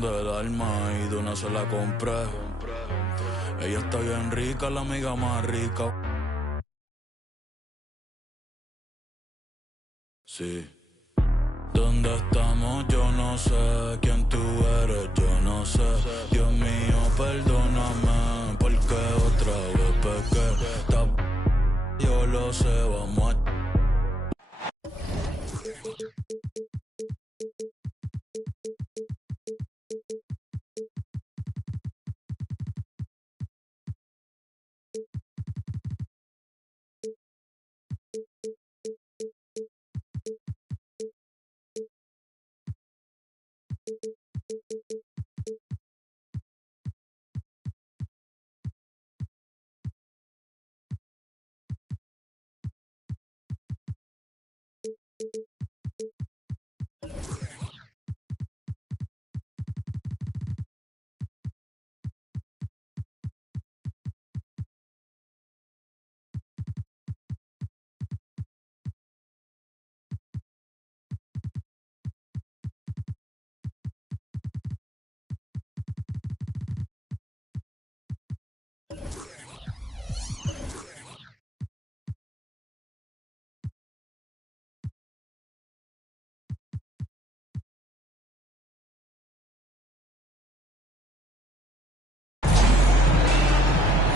del alma y de una se la compré. Ella está bien rica, la amiga más rica. Sí. ¿Dónde estamos? Yo no sé. ¿Quién tú eres? Yo no sé. Dios mío, perdóname, porque otra vez pequé. Yo lo sé, vamos a...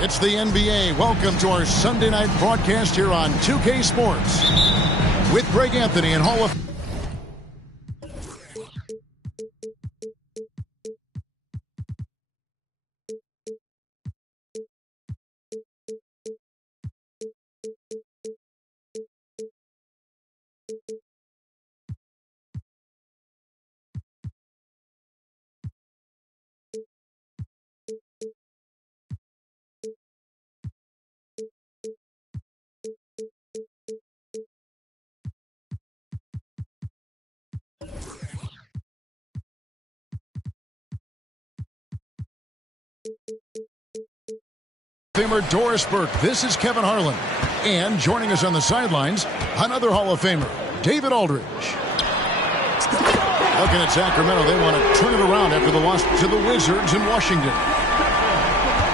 It's the NBA. Welcome to our Sunday night broadcast here on 2K Sports with Greg Anthony and Hall of Famer Doris Burke. This is Kevin Harlan. And joining us on the sidelines, another Hall of Famer, David Aldridge. Looking at Sacramento, they want to turn it around after the loss to the Wizards in Washington.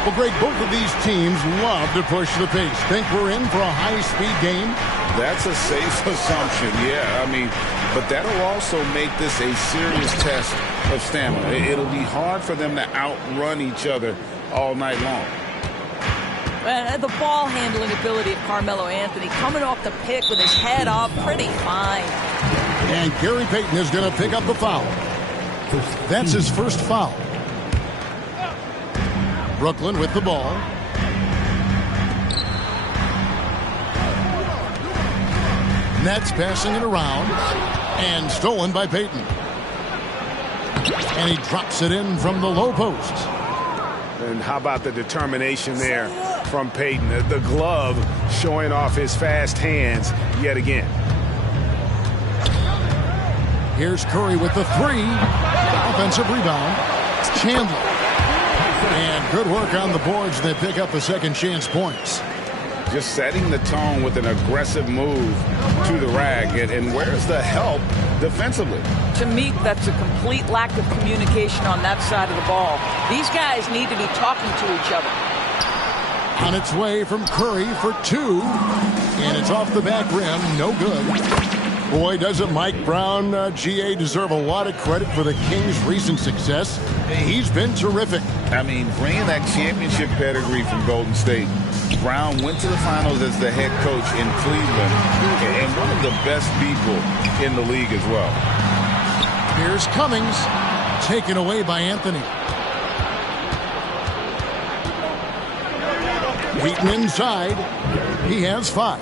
Well, Greg, both of these teams love to push the pace. Think we're in for a high-speed game? That's a safe assumption, yeah. I mean, but that'll also make this a serious test of stamina. It'll be hard for them to outrun each other all night long. And the ball handling ability of Carmelo Anthony coming off the pick with his head up, pretty fine. And Gary Payton is going to pick up the foul. That's his first foul. Brooklyn with the ball. Nets passing it around. And stolen by Payton. And he drops it in from the low post. And how about the determination there from Payton? The glove showing off his fast hands yet again. Here's Curry with the three. Offensive rebound. Chandler. And good work on the boards. They pick up the second chance points. Just setting the tone with an aggressive move to the rag. And where's the help defensively? To me, that's a complete lack of communication on that side of the ball. These guys need to be talking to each other. On its way from Curry for two. And it's off the back rim. No good. Boy, doesn't Mike Brown, GA, deserve a lot of credit for the Kings' recent success. He's been terrific. I mean, bringing that championship pedigree from Golden State. Brown went to the finals as the head coach in Cleveland. And one of the best people in the league as well. Here's Cummings. Taken away by Anthony. Payton inside. He has 5.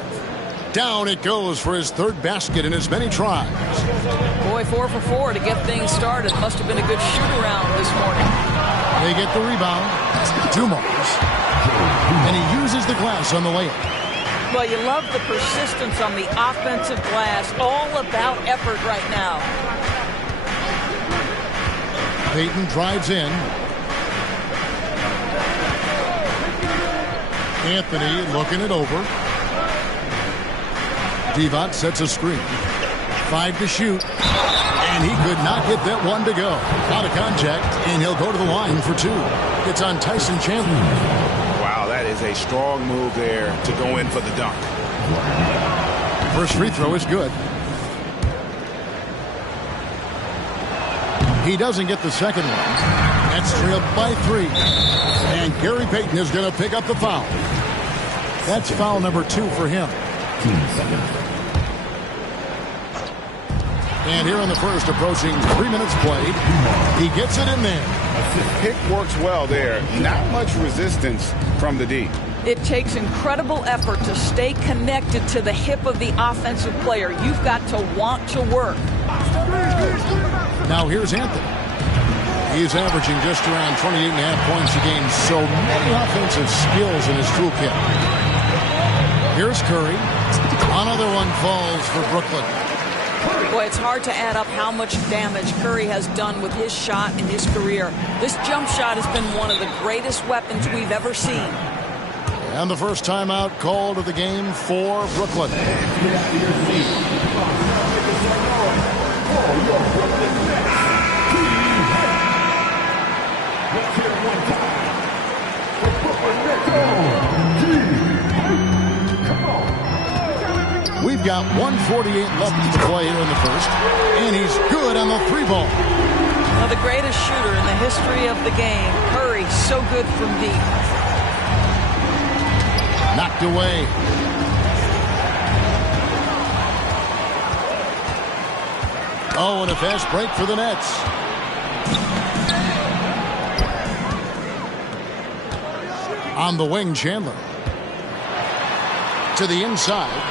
Down it goes for his third basket in as many tries. Boy, 4 for 4 to get things started. Must have been a good shoot-around this morning. They get the rebound. Dumars. And he uses the glass on the layup. Well, you love the persistence on the offensive glass. All about effort right now. Payton drives in. Anthony looking it over. Divac sets a screen. 5 to shoot. And he could not get that one to go. Out of contact, and he'll go to the line for 2. It's on Tyson Chandler. Wow, that is a strong move there to go in for the dunk. First free throw is good. He doesn't get the second one. That's trailed by 3. And Gary Payton is going to pick up the foul. That's foul number 2 for him. And here in the first, approaching 3 minutes played, he gets it in there. Pick works well there. Not much resistance from the D. It takes incredible effort to stay connected to the hip of the offensive player. You've got to want to work. Now here's Anthony. He's averaging just around 28.5 points a game. So many offensive skills in his toolkit. Here's Curry. Another one falls for Brooklyn. Boy, it's hard to add up how much damage Curry has done with his shot in his career. This jump shot has been one of the greatest weapons we've ever seen. And the first timeout called of the game for Brooklyn. We've got 1:48 left to play here in the first, and he's good on the 3-ball. Now, the greatest shooter in the history of the game, Curry, so good from deep. Knocked away. Oh, and a fast break for the Nets. On the wing, Chandler. To the inside.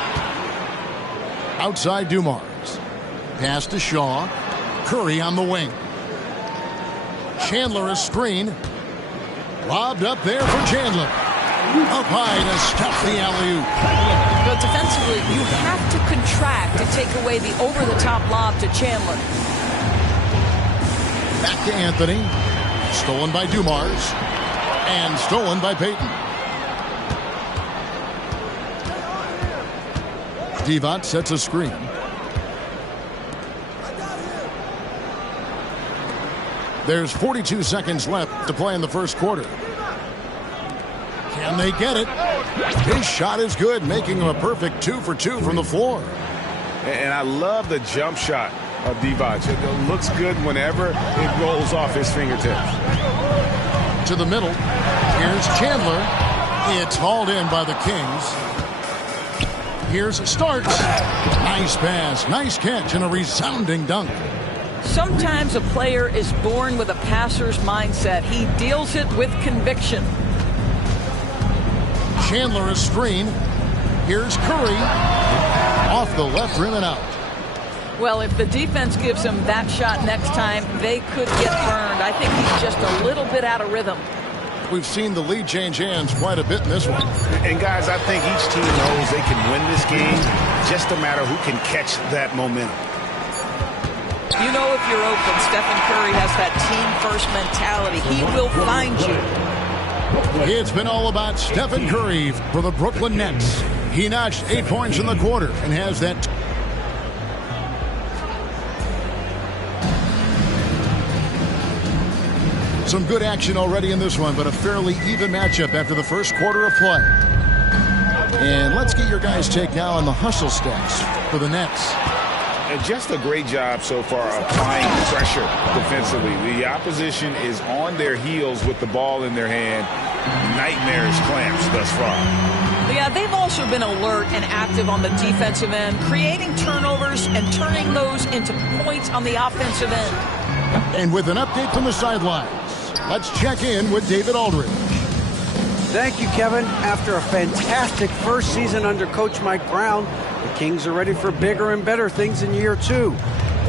Outside Dumars. Pass to Shaw. Curry on the wing. Chandler a screen. Lobbed up there for Chandler. Up high to stop the alley-oop. But defensively, you have to contract to take away the over-the-top lob to Chandler. Back to Anthony. Stolen by Dumars. And stolen by Payton. Divac sets a screen. There's 42 seconds left to play in the first quarter. Can they get it? His shot is good, making him a perfect 2 for 2 from the floor. And I love the jump shot of Divac. It looks good whenever it rolls off his fingertips. To the middle. Here's Chandler. It's hauled in by the Kings. Here's Starks. Nice pass, nice catch, and a resounding dunk. Sometimes a player is born with a passer's mindset. He deals it with conviction. Chandler a screen. Here's Curry. Off the left rim and out. Well, if the defense gives him that shot next time, they could get burned. I think he's just a little bit out of rhythm. We've seen the lead change hands quite a bit in this one. And guys, I think each team knows they can win this game. Just a matter who can catch that momentum. You know if you're open, Stephen Curry has that team-first mentality. He will find you. It's been all about Stephen Curry for the Brooklyn Nets. He notched 8 points in the quarter and has that. Some good action already in this one, but a fairly even matchup after the first quarter of play. And let's get your guys' take now on the hustle stats for the Nets. And just a great job so far applying pressure defensively. The opposition is on their heels with the ball in their hand. Nightmarish clamps thus far. Yeah, they've also been alert and active on the defensive end, creating turnovers and turning those into points on the offensive end. And with an update from the sidelines, let's check in with David Aldridge. Thank you, Kevin. After a fantastic first season under Coach Mike Brown, the Kings are ready for bigger and better things in year 2.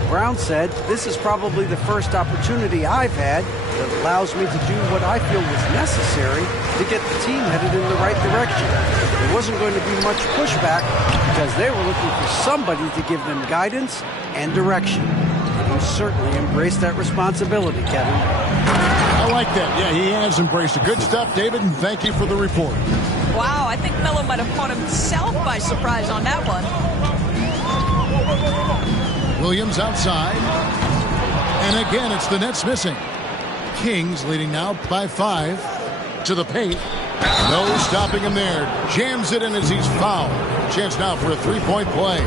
Brown said, "This is probably the first opportunity I've had that allows me to do what I feel was necessary to get the team headed in the right direction. There wasn't going to be much pushback because they were looking for somebody to give them guidance and direction." And he certainly embraced that responsibility, Kevin. I like that. Yeah, he has embraced it. Good stuff, David, and thank you for the report. Wow, I think Melo might have caught himself by surprise on that one. Williams outside. And again, it's the Nets missing. Kings leading now by 5 to the paint. No stopping him there. Jams it in as he's fouled. Chance now for a three-point play.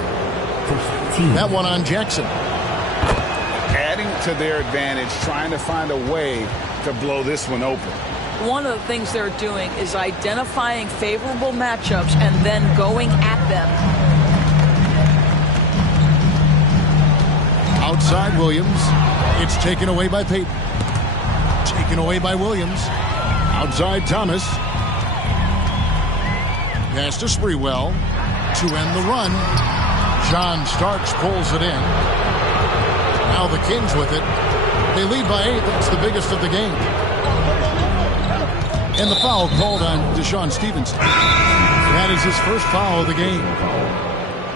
That one on Jackson. Adding to their advantage, trying to find a way to blow this one open. One of the things they're doing is identifying favorable matchups and then going at them. Outside Williams. It's taken away by Payton. Taken away by Williams. Outside Thomas. Pass to Sprewell to end the run. John Starks pulls it in. Now the Kings with it. They lead by 8. That's the biggest of the game. And the foul called on Deshaun Stevenson. That is his first foul of the game.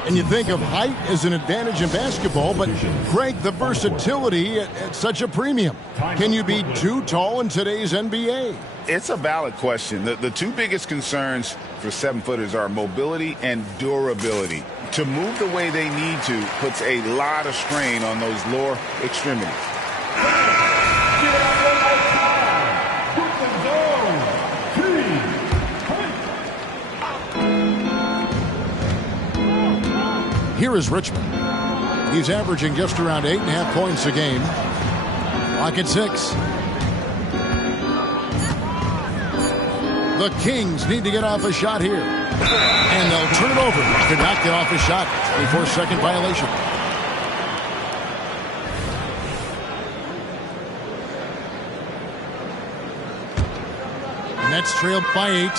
And you think of height as an advantage in basketball, but Greg, the versatility at such a premium. Can you be too tall in today's NBA? It's a valid question. The two biggest concerns for 7-footers are mobility and durability. To move the way they need to puts a lot of strain on those lower extremities. Here is Richmond. He's averaging just around 8.5 points a game. Clock at 6. The Kings need to get off a shot here. And they'll turn it over. Could not get off a shot. 24-second violation. Nets trailed by 8.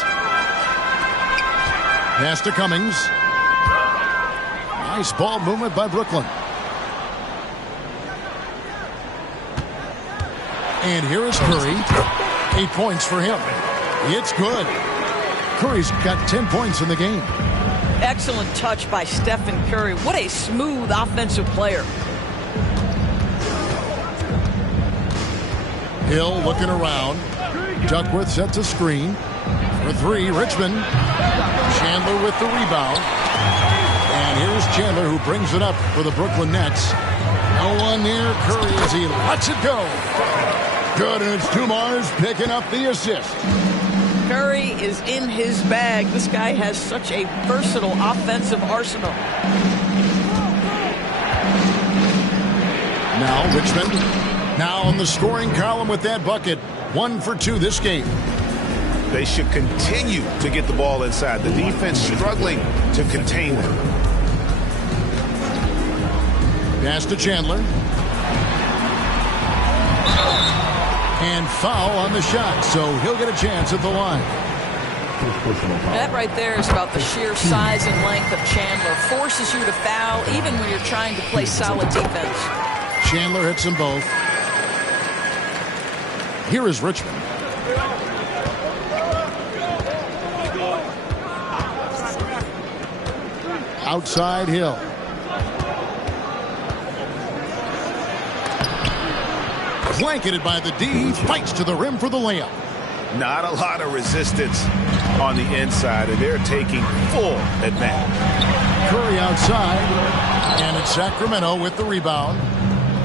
Pass to Cummings. Nice ball movement by Brooklyn. And here is Curry. 8 points for him. It's good. Curry's got 10 points in the game. Excellent touch by Stephen Curry. What a smooth offensive player. Hill looking around. Duckworth sets a screen. For 3, Richmond. Chandler with the rebound. And here's Chandler who brings it up for the Brooklyn Nets. No one near Curry as he lets it go. Good, and it's Dumars picking up the assist. Curry is in his bag. This guy has such a versatile offensive arsenal. Now Richmond. Now on the scoring column with that bucket. 1 for 2 this game. They should continue to get the ball inside. The defense struggling to contain them. Pass to Chandler. And foul on the shot, so he'll get a chance at the line. That right there is about the sheer size and length of Chandler. Forces you to foul even when you're trying to play solid defense. Chandler hits them both. Here is Richmond. Outside Hill. Blanketed by the D. Fights to the rim for the layup. Not a lot of resistance on the inside, and they're taking full advantage. Curry outside. And it's Sacramento with the rebound.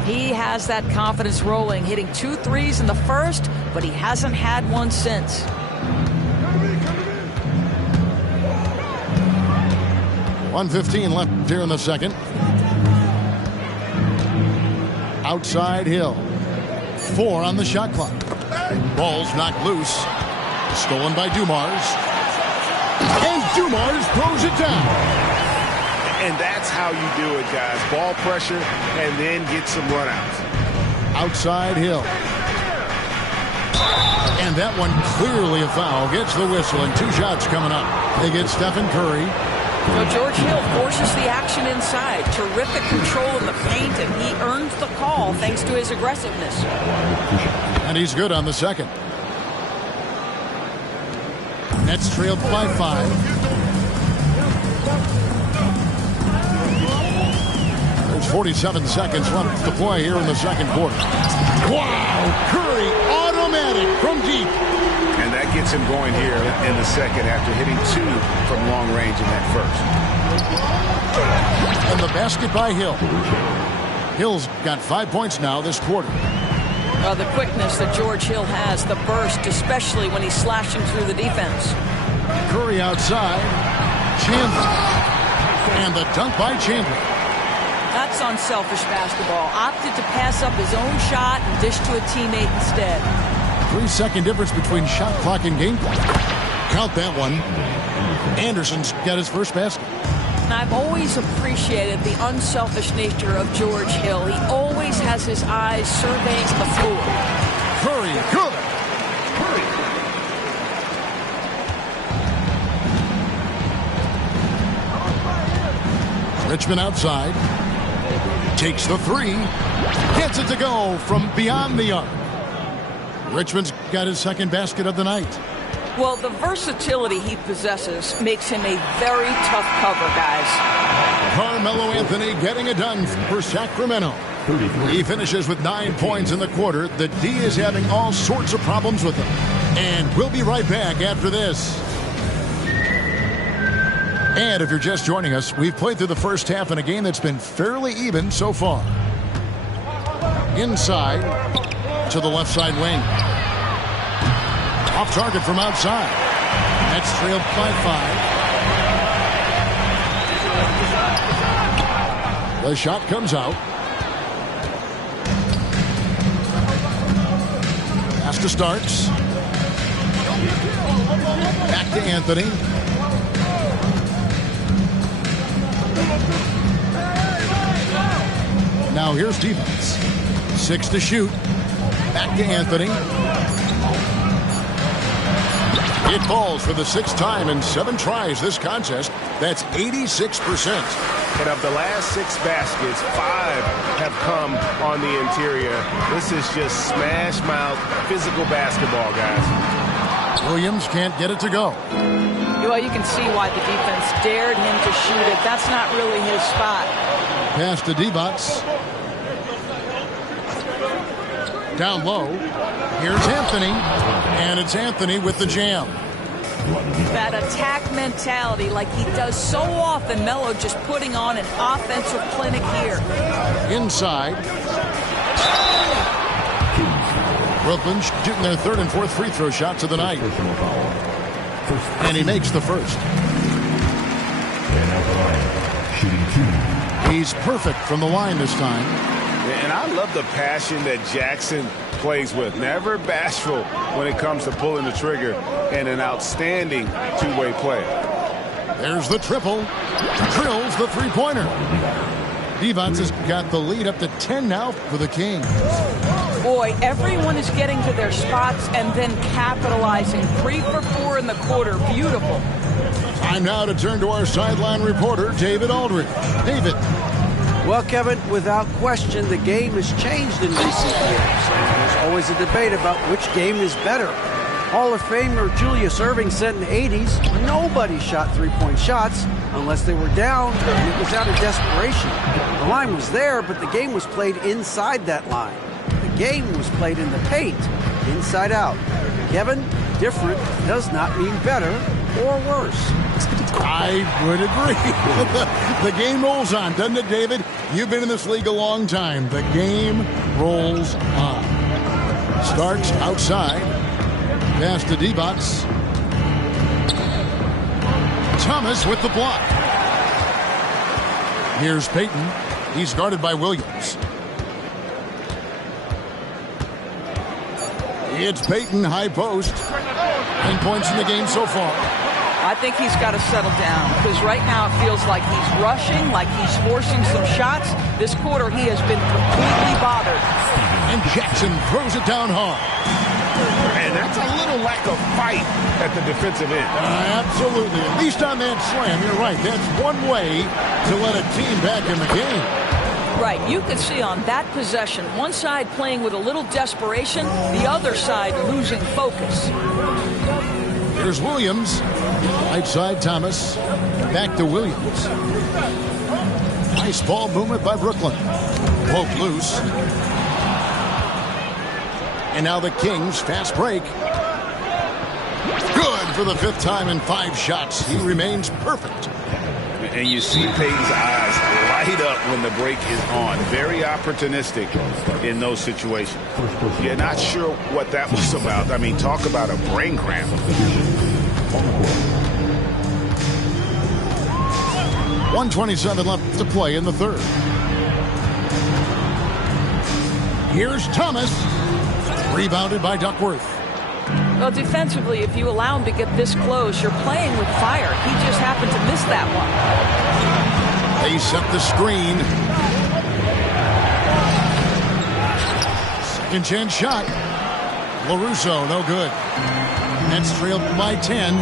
He has that confidence rolling, hitting 2 threes in the first, but he hasn't had one since. .115 left here in the second. Outside Hill. 4 on the shot clock. Ball's knocked loose. Stolen by Dumars. And Dumars throws it down. And that's how you do it, guys. Ball pressure and then get some runouts. Outside Hill. And that one clearly a foul. Gets the whistle and 2 shots coming up. They get Stephen Curry. So George Hill forces the action inside. Terrific control in the paint, and he earns the call thanks to his aggressiveness. And he's good on the second. Nets trailed by 5. There's 47 seconds left to play here in the second quarter. Wow! Curry automatic from deep. And that gets him going here in the second after hitting 2 from long range in that first. And the basket by Hill. Hill's got 5 points now this quarter. The quickness that George Hill has, the burst, especially when he's slashing through the defense. Curry outside. Chandler. And the dunk by Chandler. That's unselfish basketball. Opted to pass up his own shot and dish to a teammate instead. 3-second difference between shot clock and game clock. Count that one. Anderson's got his first basket. And I've always appreciated the unselfish nature of George Hill. He always has his eyes surveying the floor. Curry, good. Richmond outside. Takes the three. Gets it to go from beyond the arc. Richmond's got his second basket of the night. Well, the versatility he possesses makes him a very tough cover, guys. Carmelo Anthony getting it done for Sacramento. He finishes with 9 points in the quarter. The D is having all sorts of problems with him. And we'll be right back after this. And if you're just joining us, we've played through the first half in a game that's been fairly even so far. Inside to the left side wing. Off target from outside. Nets trailed by 5. The shot comes out. Pass to Starks. Back to Anthony. Now here's defense. 6 to shoot. Back to Anthony. It falls for the 6th time in 7 tries this contest. That's 86%. And of the last 6 baskets, 5 have come on the interior. This is just smash mouth physical basketball, guys. Williams can't get it to go. Well, you can see why the defense dared him to shoot it. That's not really his spot. Pass to Divac. Down low. Here's Anthony. And it's Anthony with the jam. That attack mentality like he does so often. Melo just putting on an offensive clinic here. Inside. Brooklyn shooting their 3rd and 4th free throw shots of the night. And he makes the first. He's perfect from the line this time. And I love the passion that Jackson plays with. Never bashful when it comes to pulling the trigger, and an outstanding two-way player. There's the triple. Drills the three-pointer. Divac has got the lead up to 10 now for the Kings. Boy, everyone is getting to their spots and then capitalizing. 3 for 4 in the quarter. Beautiful. Time now to turn to our sideline reporter, David Aldridge. David. Well, Kevin, without question, the game has changed in recent years. There's always a debate about which game is better. Hall of Famer Julius Erving said in the 80s, nobody shot three-point shots unless they were down, and it was out of desperation. The line was there, but the game was played inside that line. The game was played in the paint, inside out. Kevin, different does not mean better or worse. I would agree. The game rolls on, doesn't it, David? You've been in this league a long time. The game rolls on. Starks outside. Pass to Divac. Thomas with the block. Here's Payton. He's guarded by Williams. It's Payton, high post. 9 points in the game so far. I think he's got to settle down because right now it feels like he's rushing, like he's forcing some shots. This quarter he has been completely bothered. And Jackson throws it down hard. And that's a little lack of fight at the defensive end. Absolutely. At least on that slam, you're right. That's one way to let a team back in the game. Right. You can see on that possession, one side playing with a little desperation, the other side losing focus. Here's Williams. Right side Thomas. Back to Williams. Nice ball movement by Brooklyn. Broke loose. And now the Kings, fast break. Good for the 5th time in 5 shots. He remains perfect. and you see Payton's eyes light up when the break is on. Very opportunistic in those situations. You're not sure what that was about. I mean, talk about a brain cramp. 1:27 left to play in the third. Here's Thomas. Rebounded by Duckworth. Well, defensively, if you allow him to get this close, you're playing with fire. He just happened to miss that one. They set the screen. Second chance shot. LaRusso, no good. Nets trailed by 10.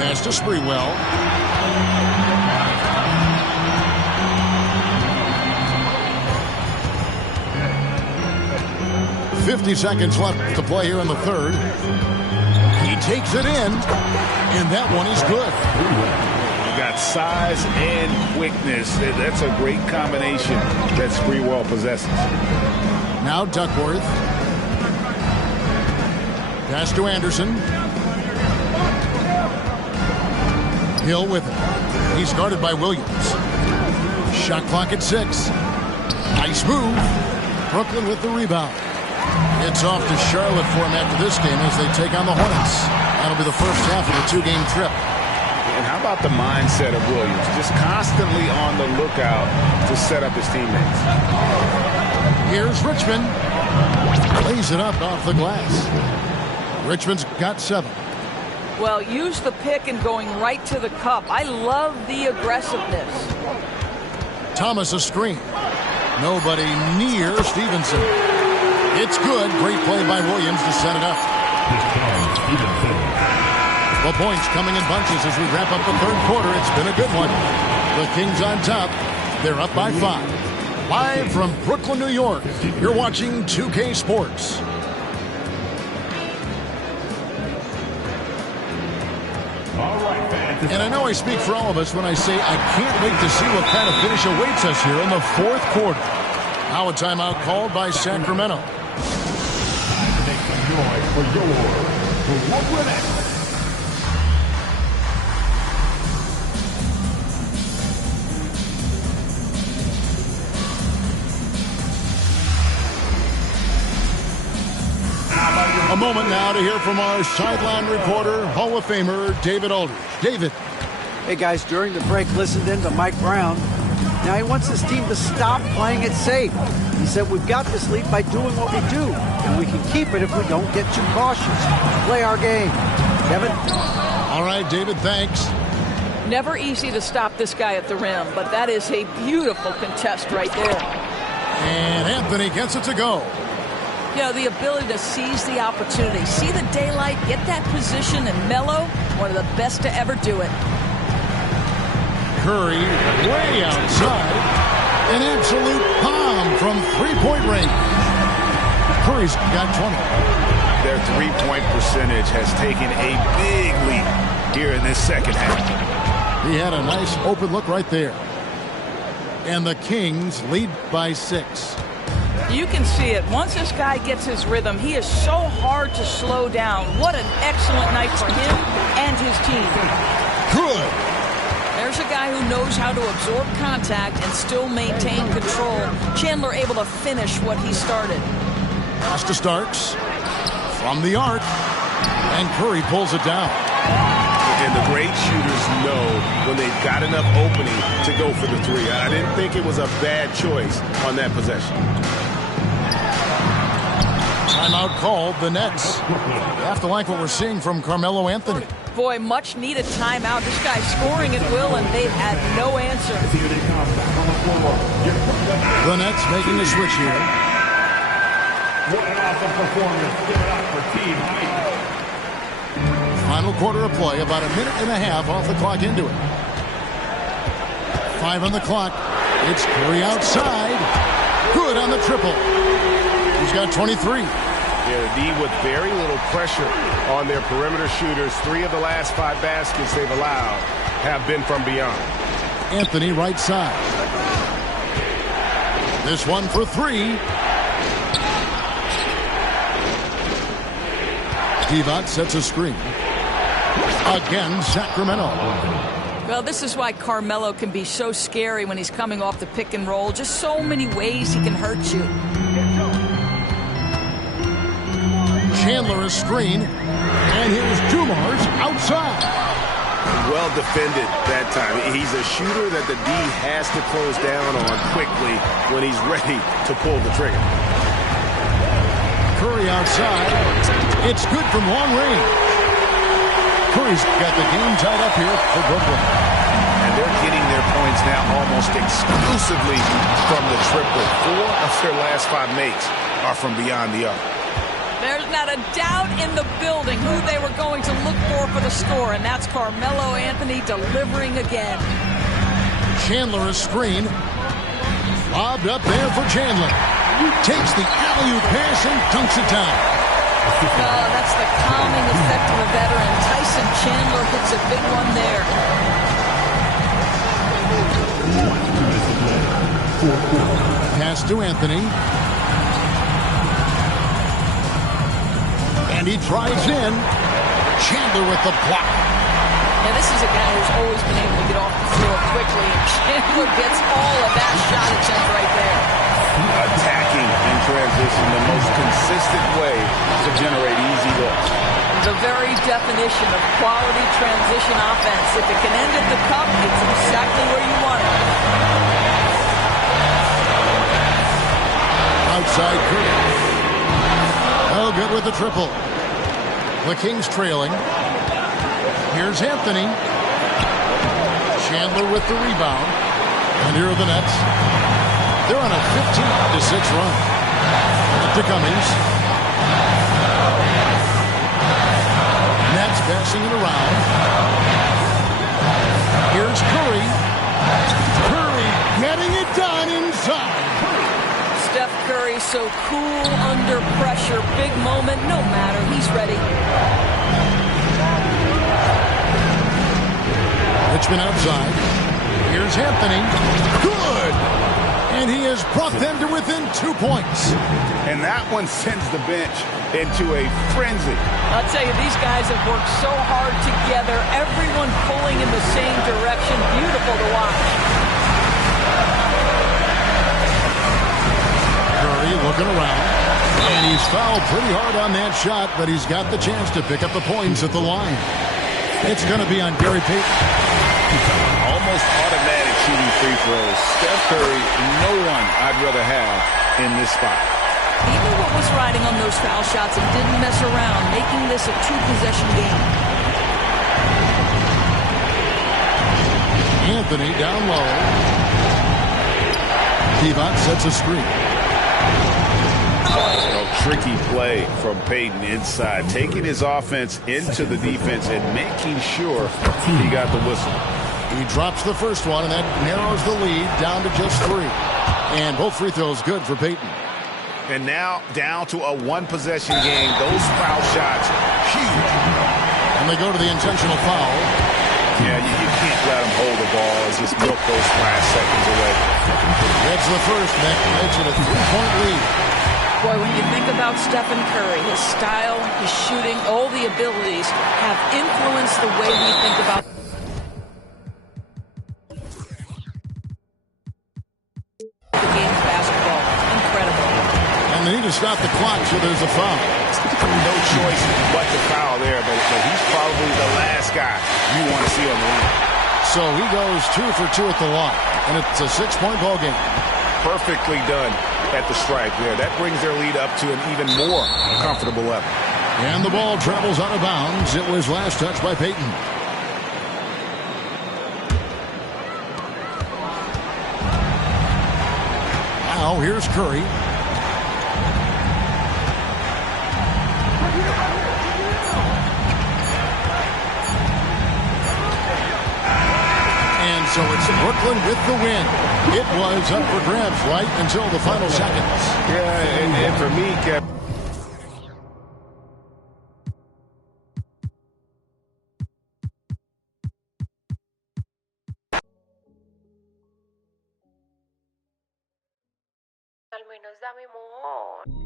Pass to Sprewell. 50 seconds left to play here in the third. He takes it in, and that one is good. You got size and quickness. That's a great combination that Sprewell possesses. Now Duckworth. Pass to Anderson. Hill with it. He's guarded by Williams. Shot clock at 6. Nice move. Brooklyn with the rebound. It's off to Charlotte for him after this game as they take on the Hornets. That'll be the first half of the two-game trip. And how about the mindset of Williams? Just constantly on the lookout to set up his teammates. Here's Richmond. Lays it up off the glass. Richmond's got 7. Well, use the pick and going right to the cup. I love the aggressiveness. Thomas a screen. Nobody near Stevenson. It's good. Great play by Williams to set it up. The points coming in bunches as we wrap up the third quarter. It's been a good one. The Kings on top. They're up by 5. Live from Brooklyn, New York, you're watching 2K Sports. And I know I speak for all of us when I say I can't wait to see what kind of finish awaits us here in the fourth quarter. Now a timeout called by Sacramento. For your Brooklyn Nets. A moment now to hear from our sideline reporter, Hall of Famer David Aldridge. David. Hey guys, during the break, listened in to Mike Brown. Now he wants his team to stop playing it safe. He said we've got this lead by doing what we do, and we can keep it if we don't get too cautious. Play our game. Kevin? All right, David, thanks. Never easy to stop this guy at the rim, but that is a beautiful contest right there. And Anthony gets it to go. You know, the ability to seize the opportunity, see the daylight, get that position, and mellow, one of the best to ever do it. Curry way outside. An absolute bomb from three-point range. Curry's got 20. Their three-point percentage has taken a big leap here in this second half. He had a nice open look right there. And the Kings lead by 6. You can see it. Once this guy gets his rhythm, he is so hard to slow down. What an excellent night for him and his team. Good. There's a guy who knows how to absorb contact and still maintain control. Chandler able to finish what he started. Costa starts from the arc, and Curry pulls it down. And the great shooters know when they've got enough opening to go for the three. I didn't think it was a bad choice on that possession. Timeout called, the Nets. You have to like what we're seeing from Carmelo Anthony. Boy, much needed timeout. This guy's scoring at will, and they've had no answer. The Nets making a switch here. What an awesome performance. Give it up for Team Heat. Final quarter of play, about a minute and a half off the clock into it. 5 on the clock. It's Curry outside. Good on the triple. He's got 23. Yeah, the D with very little pressure on their perimeter shooters. 3 of the last 5 baskets they've allowed have been from beyond. Anthony right side. This one for 3. Divac sets a screen. Again, Sacramento. Well, this is why Carmelo can be so scary when he's coming off the pick and roll. Just so many ways he can hurt you. Chandler a screen, and here's Dumars outside. Well defended that time. He's a shooter that the D has to close down on quickly when he's ready to pull the trigger. Curry outside. It's good from long range. Curry's got the game tied up here for Brooklyn. And they're getting their points now almost exclusively from the triple. 4 of their last 5 makes are from beyond the arc. There's not a doubt in the building who they were going to look for the score, and that's Carmelo Anthony delivering again. Chandler a screen. Lobbed up there for Chandler. Takes the alley-oop pass and dunks it down. That's the calming effect of a veteran. Tyson Chandler hits a big one there. Pass to Anthony. And he drives in. Chandler with the block. Yeah, this is a guy who's always been able to get off the floor quickly. And Chandler gets all of that shot attempt right there. Attacking in transition, the most consistent way to generate easy looks. The very definition of quality transition offense. If it can end at the cup, it's exactly where you want it. Outside Curry. Oh, good with the triple. The Kings trailing. Here's Anthony. Chandler with the rebound. And here are the Nets. They're on a 15-6 run. To Cummings. Nets passing it around. Here's Curry. Curry getting it done inside. Steph Curry so cool under pressure. Big moment, no matter. He's ready. Richmond outside. Here's Anthony. Good! And he has brought them to within 2 points. And that one sends the bench into a frenzy. I'll tell you, these guys have worked so hard together. Everyone pulling in the same direction. Beautiful to watch. Curry looking around. And he's fouled pretty hard on that shot, but he's got the chance to pick up the points at the line. It's going to be on Gary Payton. Almost automatic shooting free throws. Steph Curry, no one I'd rather have in this spot. He knew what was riding on those foul shots and didn't mess around, making this a 2-possession game. Anthony down low. Divac sets a screen. Tricky play from Payton inside, taking his offense into the defense and making sure he got the whistle. He drops the first one, and that narrows the lead down to just 3. And both free throws good for Payton. And now down to a 1-possession game. Those foul shots, huge. And they go to the intentional foul. Yeah, you can't let him hold the ball and just milk those last seconds away. That's the first, that makes it a 3-point lead. Boy, when you think about Stephen Curry, his style, his shooting, all the abilities have influenced the way we think about the game of basketball. Incredible. And they need to stop the clock, so there's a foul. No choice but to foul there, but he's probably the last guy you want to see on the line. So he goes 2 for 2 at the line, and it's a 6-point ball game. Perfectly done at the stripe there. That brings their lead up to an even more comfortable level. And the ball travels out of bounds. It was last touched by Payton. Now here's Curry. And so it's Brooklyn with the win. It was up for grabs right until the final seconds. Yeah, and for me, Kevin, al menos dame amor.